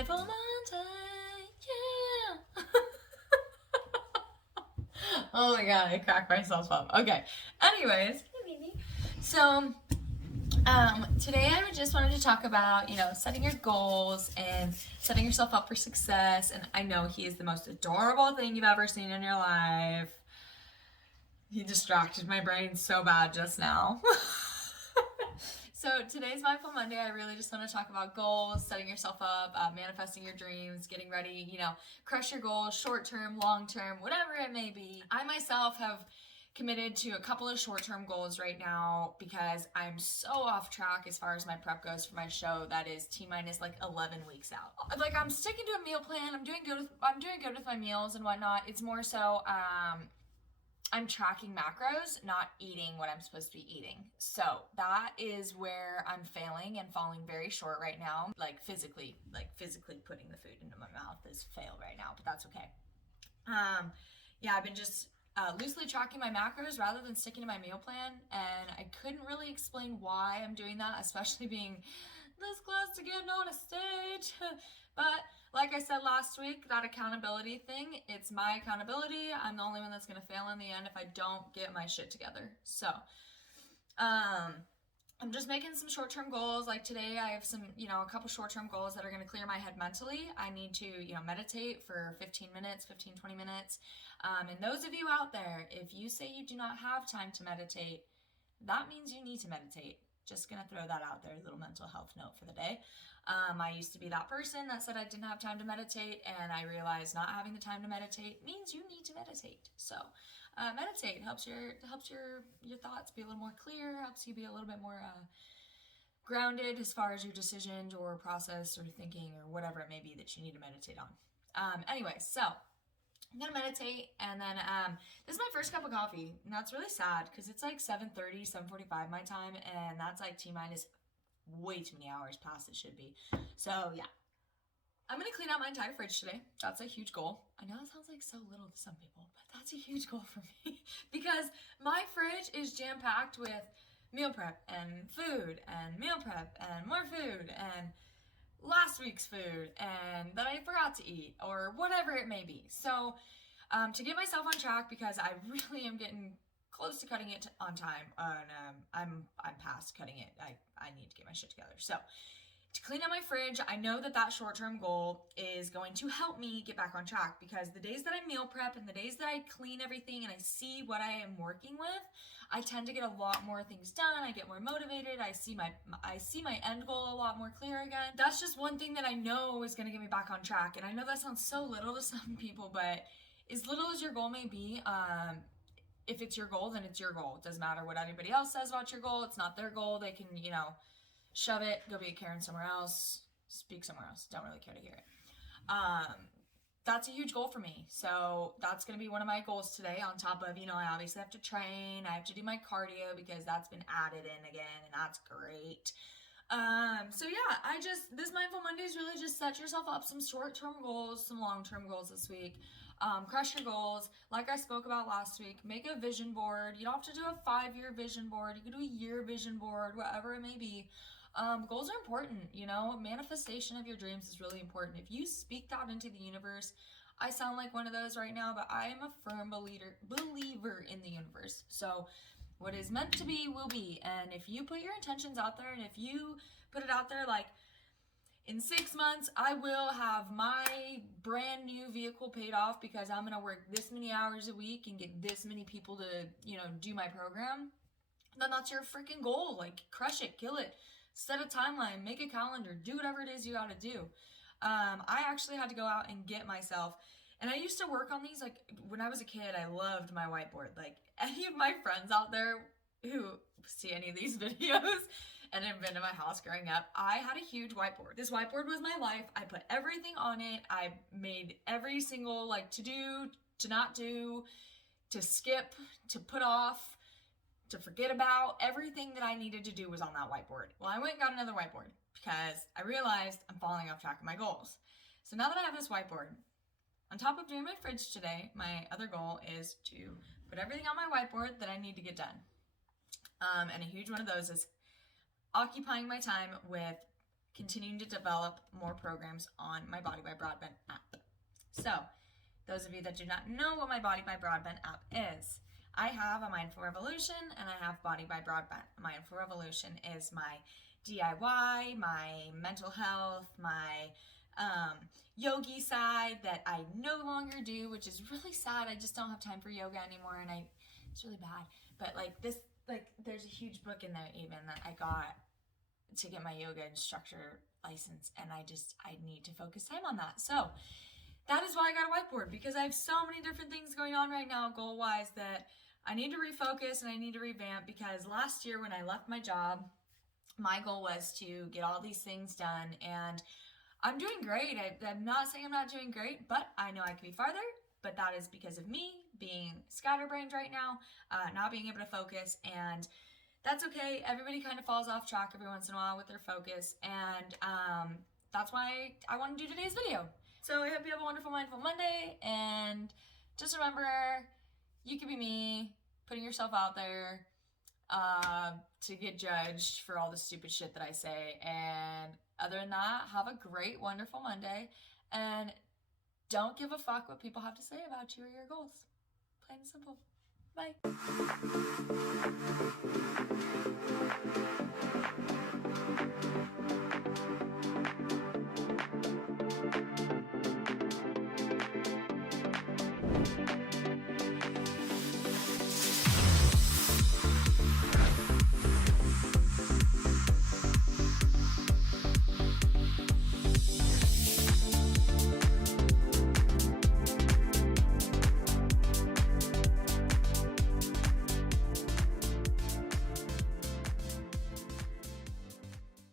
Mindful Monday, yeah. Oh my god, I cracked myself up. Okay. Anyways, so today I just wanted to talk about, setting your goals and setting yourself up for success. And I know he is the most adorable thing you've ever seen in your life. He distracted my brain so bad just now. So today's Mindful Monday. I really just want to talk about goals, setting yourself up, manifesting your dreams, getting ready, crush your goals, short term, long term, whatever it may be. I myself have committed to a couple of short-term goals right now because I'm so off track as far as my prep goes for my show that is T-minus like 11 weeks out. Like, I'm sticking to a meal plan. I'm doing good with my meals and whatnot. It's more so I'm tracking macros, not eating what I'm supposed to be eating. So that is where I'm failing and falling very short right now. Like physically putting the food into my mouth is fail right now, but that's okay. Yeah, I've been just loosely tracking my macros rather than sticking to my meal plan, and I couldn't really explain why I'm doing that, especially being this close to getting on a stage. But like I said last week, that accountability thing, it's my accountability. I'm the only one that's going to fail in the end if I don't get my shit together. So, I'm just making some short-term goals. Like today, I have some, a couple short-term goals that are going to clear my head mentally. I need to, meditate for 15 minutes, 15, 20 minutes. And those of you out there, if you say you do not have time to meditate, that means you need to meditate. Just going to throw that out there, a little mental health note for the day. I used to be that person that said I didn't have time to meditate, and I realized not having the time to meditate means you need to meditate. So meditate helps your thoughts be a little more clear, helps you be a little bit more grounded as far as your decisions or process or thinking or whatever it may be that you need to meditate on. Anyway, so I'm gonna meditate, and then this is my first cup of coffee, and that's really sad because it's like 7:30, 7:45 my time, and that's like T-minus way too many hours past it should be. So yeah, I'm gonna clean out my entire fridge today. That's a huge goal. I know it sounds like so little to some people, but that's a huge goal for me because my fridge is jam-packed with meal prep and food and meal prep and more food and last week's food and that I forgot to eat or whatever it may be. So to get myself on track, because I really am getting close to cutting it on time, and I'm past cutting it. I need to get my shit together. So to clean out my fridge, I know that short-term goal is going to help me get back on track, because the days that I meal prep and the days that I clean everything and I see what I am working with, I tend to get a lot more things done. I get more motivated. I see my end goal a lot more clear again. That's just one thing that I know is going to get me back on track. And I know that sounds so little to some people, but as little as your goal may be, if it's your goal, then it's your goal. It doesn't matter what anybody else says about your goal. It's not their goal. They can, shove it, go be a Karen somewhere else, speak somewhere else. Don't really care to hear it. That's a huge goal for me. So that's going to be one of my goals today, on top of, I obviously have to train. I have to do my cardio because that's been added in again, and that's great. So yeah, this Mindful Monday is really just set yourself up some short-term goals, some long-term goals this week. Crush your goals. Like I spoke about last week, make a vision board. You don't have to do a 5-year vision board. You can do a year vision board, whatever it may be. Goals are important, manifestation of your dreams is really important. If you speak that into the universe, I sound like one of those right now, but I am a firm believer in the universe. So what is meant to be will be. And if you put your intentions out there, and if you put it out there like, in 6 months, I will have my brand new vehicle paid off because I'm going to work this many hours a week and get this many people to, do my program, then that's your freaking goal. Like, crush it, kill it, set a timeline, make a calendar, do whatever it is you got to do. I actually had to go out and get myself, and I used to work on these, like, when I was a kid, I loved my whiteboard. Like, any of my friends out there who see any of these videos and have been to my house growing up, I had a huge whiteboard. This whiteboard was my life. I put everything on it. I made every single, like, to do, to not do, to skip, to put off, to forget about. Everything that I needed to do was on that whiteboard. Well, I went and got another whiteboard because I realized I'm falling off track of my goals. So now that I have this whiteboard, on top of doing my fridge today, my other goal is to put everything on my whiteboard that I need to get done. And a huge one of those is occupying my time with continuing to develop more programs on my Body by Broadbent app. So, those of you that do not know what my Body by Broadbent app is, I have a Mindful Revolution and I have Body by Broadbent. Mindful Revolution is my DIY, my mental health, my yogi side that I no longer do, which is really sad. I just don't have time for yoga anymore, and it's really bad. But there's a huge book in there even that I got to get my yoga instructor license, and I need to focus time on that. So that is why I got a whiteboard, because I have so many different things going on right now goal-wise that I need to refocus and I need to revamp, because last year when I left my job, my goal was to get all these things done, and I'm doing great. I'm not saying I'm not doing great, but I know I could be farther, but that is because of me being scatterbrained right now, not being able to focus, and that's okay. Everybody kind of falls off track every once in a while with their focus, and that's why I want to do today's video. So I hope you have a wonderful Mindful Monday, and just remember, you can be me, putting yourself out there to get judged for all the stupid shit that I say. And other than that, have a great, wonderful Monday, and don't give a fuck what people have to say about you or your goals. Plain and simple. Bye.